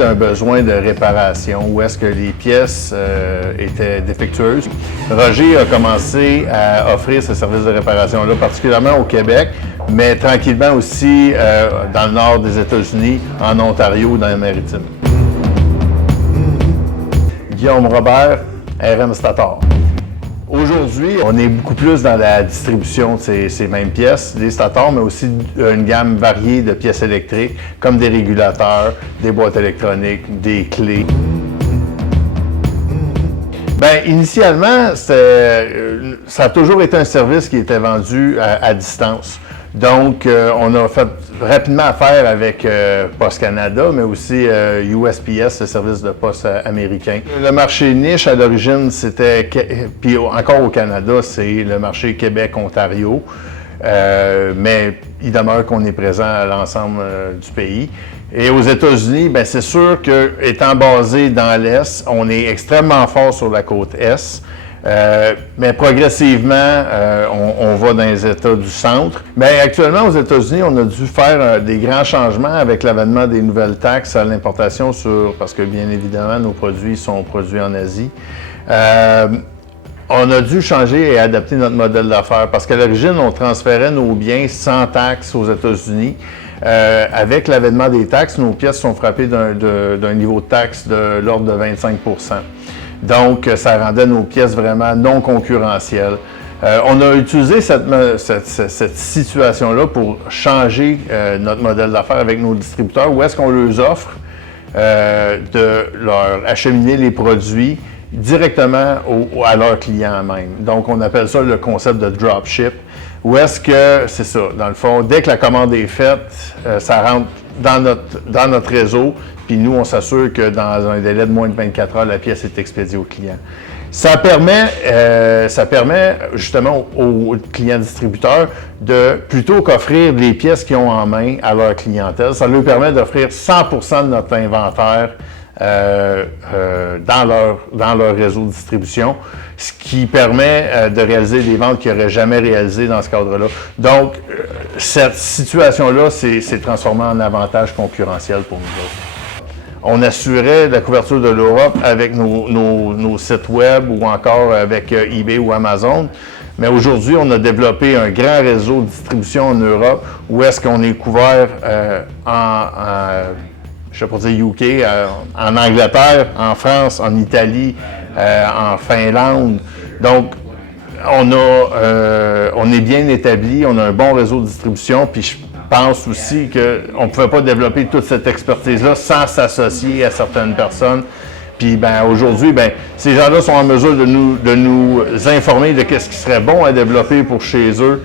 d'un besoin de réparation où est-ce que les pièces étaient défectueuses, Roger a commencé à offrir ce service de réparation-là, particulièrement au Québec, mais tranquillement aussi dans le nord des États-Unis, en Ontario, dans les Maritimes. Guillaume Robert, RM Stator. Aujourd'hui, on est beaucoup plus dans la distribution de ces mêmes pièces, des stators, mais aussi une gamme variée de pièces électriques, comme des régulateurs, des boîtes électroniques, des clés. Bien, initialement, ça a toujours été un service qui était vendu à distance. Donc, on a fait rapidement affaire avec Post Canada, mais aussi USPS, le service de poste américain. Le marché niche, à l'origine, c'était, puis encore au Canada, c'est le marché Québec-Ontario, mais il demeure qu'on est présent à l'ensemble du pays. Et aux États-Unis, bien, c'est sûr qu'étant basé dans l'Est, on est extrêmement fort sur la côte Est. Mais progressivement, on va dans les États du centre. Mais actuellement, aux États-Unis, on a dû faire des grands changements avec l'avènement des nouvelles taxes à l'importation parce que bien évidemment, nos produits sont produits en Asie. On a dû changer et adapter notre modèle d'affaires parce qu'à l'origine, on transférait nos biens sans taxes aux États-Unis. Avec l'avènement des taxes, nos pièces sont frappées d'un niveau de taxe de l'ordre de 25 %. Donc, ça rendait nos pièces vraiment non concurrentielles. On a utilisé cette situation-là pour changer notre modèle d'affaires avec nos distributeurs, où est-ce qu'on leur offre de leur acheminer les produits directement à leurs clients même. Donc, on appelle ça le concept de dropship, où est-ce que, c'est ça, dans le fond, dès que la commande est faite, ça rentre dans notre réseau, puis nous, on s'assure que dans un délai de moins de 24 heures, la pièce est expédiée au client. Ça permet justement aux clients distributeurs de, plutôt qu'offrir les pièces qu'ils ont en main à leur clientèle, ça leur permet d'offrir 100 % de notre inventaire dans leur réseau de distribution, ce qui permet de réaliser des ventes qu'ils n'auraient jamais réalisées dans ce cadre-là. Donc, cette situation-là s'est transformée en avantage concurrentiel pour nous autres. On assurait la couverture de l'Europe avec nos sites web ou encore avec eBay ou Amazon. Mais aujourd'hui, on a développé un grand réseau de distribution en Europe où est-ce qu'on est couvert je ne sais pas dire UK, en Angleterre, en France, en Italie, en Finlande. Donc, on est bien établi, on a un bon réseau de distribution, puis je pense aussi qu'on ne pouvait pas développer toute cette expertise-là sans s'associer à certaines personnes. Puis ben, aujourd'hui, ben, ces gens-là sont en mesure de nous informer de ce qui serait bon à développer pour chez eux,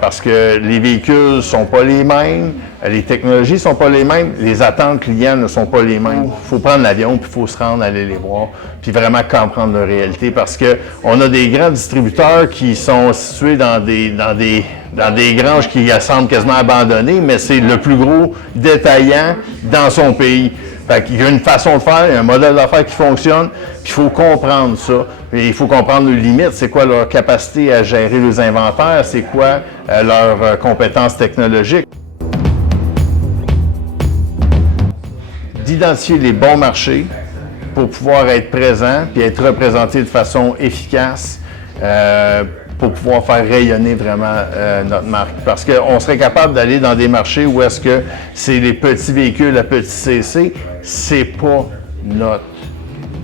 parce que les véhicules ne sont pas les mêmes, les technologies ne sont pas les mêmes, les attentes clients ne sont pas les mêmes. Il faut prendre l'avion, puis il faut se rendre, aller les voir, puis vraiment comprendre leur réalité, parce qu'on a des grands distributeurs qui sont situés dans des granges qui semblent quasiment abandonnées, mais c'est le plus gros détaillant dans son pays. Fait qu'il y a une façon de faire, il y a un modèle d'affaires qui fonctionne, puis il faut comprendre ça. Et il faut comprendre leurs limites, c'est quoi leur capacité à gérer les inventaires, c'est quoi leurs compétences technologiques. D'identifier les bons marchés pour pouvoir être présent puis être représenté de façon efficace pour pouvoir faire rayonner vraiment notre marque. Parce qu'on serait capable d'aller dans des marchés où est-ce que c'est les petits véhicules à petit CC, c'est pas notre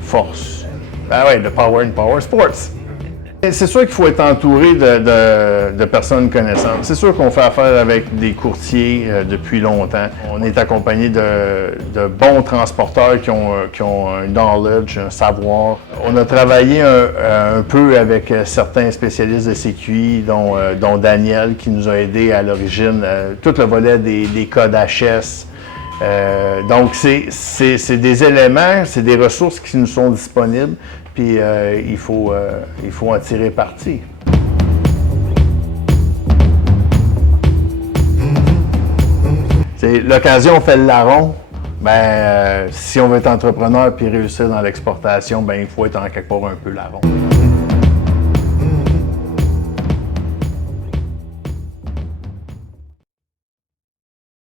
force. Ben ouais, le Power and Power Sports. C'est sûr qu'il faut être entouré de personnes connaissantes. C'est sûr qu'on fait affaire avec des courtiers depuis longtemps. On est accompagné de bons transporteurs qui ont un knowledge, un savoir. On a travaillé un peu avec certains spécialistes de CQI, dont Daniel, qui nous a aidés à l'origine, tout le volet des codes HS. Donc, c'est des éléments, c'est des ressources qui nous sont disponibles, puis il faut en tirer parti. L'occasion fait le larron. Si on veut être entrepreneur puis réussir dans l'exportation, il faut être en quelque part un peu larron.